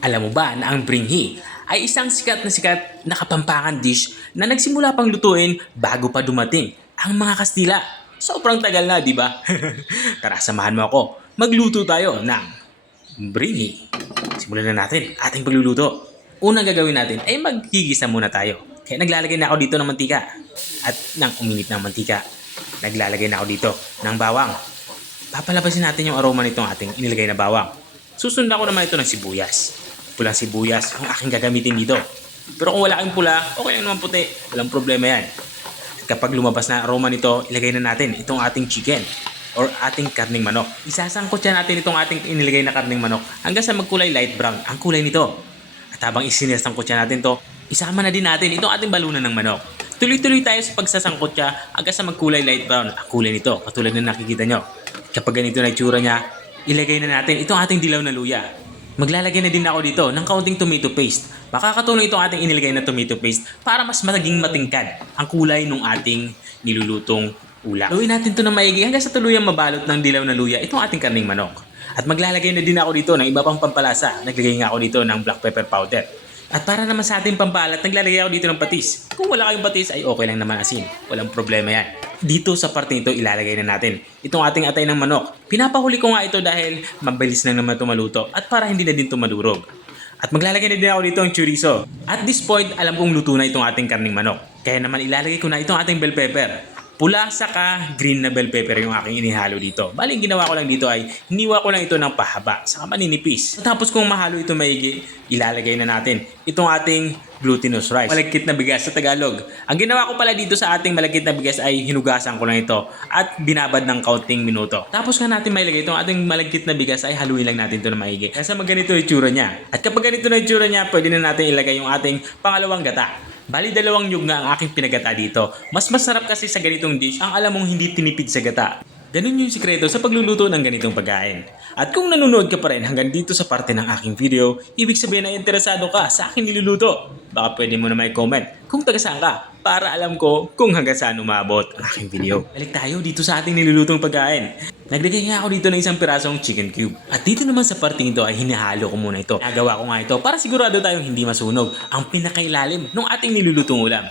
Alam mo ba na ang bringhi ay isang sikat na kapampangan dish na nagsimula pang lutuin bago pa dumating ang mga Kastila. Sobrang tagal na, di ba? Tara, samahan mo ako. Magluto tayo ng bringhi. Simulan na natin ating pagluluto. Unang gagawin natin ay maggigisa muna tayo. Kaya naglalagay na ako dito ng mantika. At nang uminit ng mantika, naglalagay na ako dito ng bawang. Papalabasin natin yung aroma nitong ating inilagay na bawang. Susundan ko naman ito ng sibuyas. Pulang sibuyas ang aking gagamitin dito. Pero kung wala kang pula, okay lang naman puti. Walang problema yan. At kapag lumabas na aroma nito, ilagay na natin itong ating chicken or ating karning manok. Isasangkot yan natin itong ating inilagay na karning manok hanggang sa magkulay light brown ang kulay nito. At habang isinasangkot yan natin to, isama na din natin itong ating balunan ng manok. Tuloy-tuloy tayo sa pagsasangkot siya hanggang sa magkulay light brown ang kulay nito, katulad na nakikita nyo. Kapag ganito na itsura niya, ilagay na natin itong ating dilaw na luya. Maglalagay na din ako dito ng kaunting tomato paste. Makakatulong itong ating inilagay na tomato paste para mas maging matingkad ang kulay ng ating nilulutong ulam. Lutuin natin ito ng maigi hanggang sa tuluyang mabalot ng dilaw na luya itong ating karning manok. At maglalagay na din ako dito ng iba pang pampalasa. Naglagay nga ako dito ng black pepper powder. At para naman sa ating pampalat, naglalagay ako dito ng patis. Kung wala kayong patis ay okay lang naman asin. Walang problema yan. Dito sa parte nito ilalagay na natin itong ating atay ng manok. Pinapahuli ko nga ito dahil mabilis lang naman ito maluto at para hindi na din ito madurog. At maglalagay na din ako dito ng chorizo. At this point, alam kong luto na itong ating karning manok. Kaya naman ilalagay ko na itong ating bell pepper. Pula saka green na bell pepper yung aking inihalo dito. Bali, ginawa ko lang dito ay hiniwa ko lang ito ng pahaba saka maninipis. Tapos kung mahalo ito maigi, ilalagay na natin itong ating glutinous rice. Malagkit na bigas sa Tagalog. Ang ginawa ko pala dito sa ating malagkit na bigas ay hinugasan ko lang ito at binabad ng kaunting minuto. Tapos nga natin mailagay itong ating malagkit na bigas ay haluin lang natin ito na maigi. Kasi magganito yung itsura niya. At kapag ganito na yung itsura niya, pwede na natin ilagay yung ating pangalawang gata. Bali, 2 nyug nga ang aking pinagata dito. Mas masarap kasi sa ganitong dish ang alam mong hindi tinipid sa gata. Ganun yung sikreto sa pagluluto ng ganitong pagkain. At kung nanonood ka pa rin hanggang dito sa parte ng aking video, ibig sabihin na interesado ka sa aking niluluto. Baka pwede mo na may comment kung taga saan ka para alam ko kung hanggang saan umabot ang aking video. Balik tayo dito sa ating nilulutong pagkain. Naglagay nga ako dito ng isang pirasong chicken cube. At dito naman sa parting ito ay hinahalo ko muna ito. Nagawa ko nga ito para sigurado tayong hindi masunog ang pinakailalim ng ating nilulutong ulam.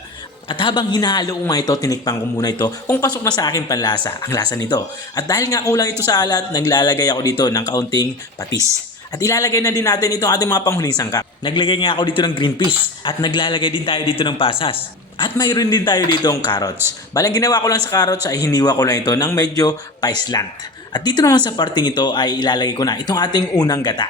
At habang hinahalo ko nga ito, tinikpan ko muna ito kung pasok na sa aking panlasa ang lasa nito. At dahil nga kulang ito sa alat, naglalagay ako dito ng kaunting patis. At ilalagay na din natin itong ating mga panghuling sangkap. Naglagay nga ako dito ng green peas. At naglalagay din tayo dito ng pasas. At mayroon din tayo dito ng carrots. Balang ginawa ko lang sa carrots ay hiniwa ko lang ito ng medyo paislant. At dito naman sa parting ito ay ilalagay ko na itong ating unang gata.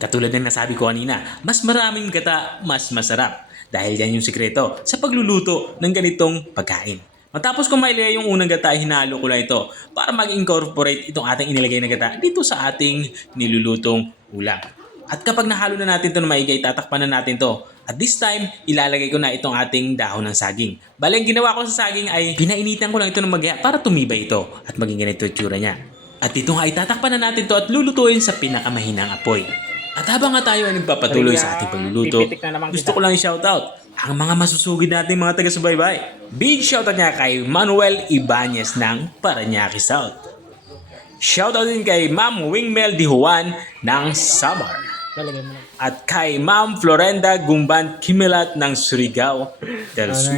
Katulad ng nasabi ko kanina, mas maraming gata, mas masarap. Dahil yan yung sikreto sa pagluluto ng ganitong pagkain. Matapos kong mailagay yung unang gata, hinalo ko lang ito para mag-incorporate itong ating inilagay na gata dito sa ating nilulutong ulam. At kapag nahalo na natin ito na maigi, tatakpan na natin to. At this time, ilalagay ko na itong ating dahon ng saging. Bali, ang ginawa ko sa saging ay pinainitan ko lang ito ng magiya para tumibay ito at maging ganito yung tsura niya. At dito nga ay tatakpan na natin to at lulutuin sa pinakamahinang apoy. At habang nga tayo ay nagpapatuloy sa ating pagluluto, gusto ko lang i-shoutout ang mga masusugid nating mga taga-subaybay. Big shoutout nga kay Manuel Ibanez ng Parañaque South. Shoutout din kay Ma'am Wingmel Di Juan ng Samar. At kay Ma'am Florenda Gumban Kimilat ng Surigao del Sur.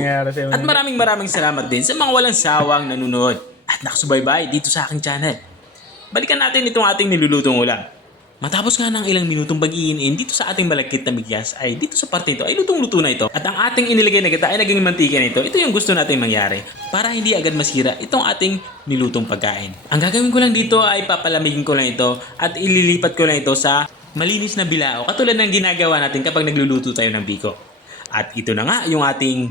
At maraming salamat din sa mga walang sawang nanonood at nakasubaybay dito sa aking channel. Balikan natin itong ating nilulutong ulam. Matapos nga ng ilang minutong pag-iin dito sa ating malagkit na bigas ay dito sa parte ito ay lutong-luto na ito. At ang ating inilagay na gata ay naging mantika nito. Ito yung gusto natin mangyari para hindi agad masira itong ating nilutong pagkain. Ang gagawin ko lang dito ay papalamigin ko lang ito at ililipat ko lang ito sa malinis na bilao katulad ng ginagawa natin kapag nagluluto tayo ng biko. At ito na nga yung ating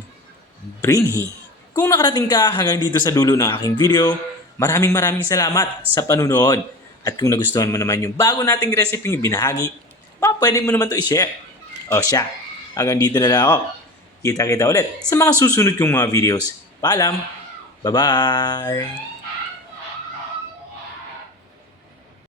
bringhi. Kung nakarating ka hanggang dito sa dulo ng aking video, maraming salamat sa panunood. At kung nagustuhan mo naman yung bago nating recipe yung binahagi, baka pwede mo naman to i-share. O siya, hanggang dito na lang ako. Kita-kita ulit sa mga susunod kong mga videos. Paalam! Bye-bye!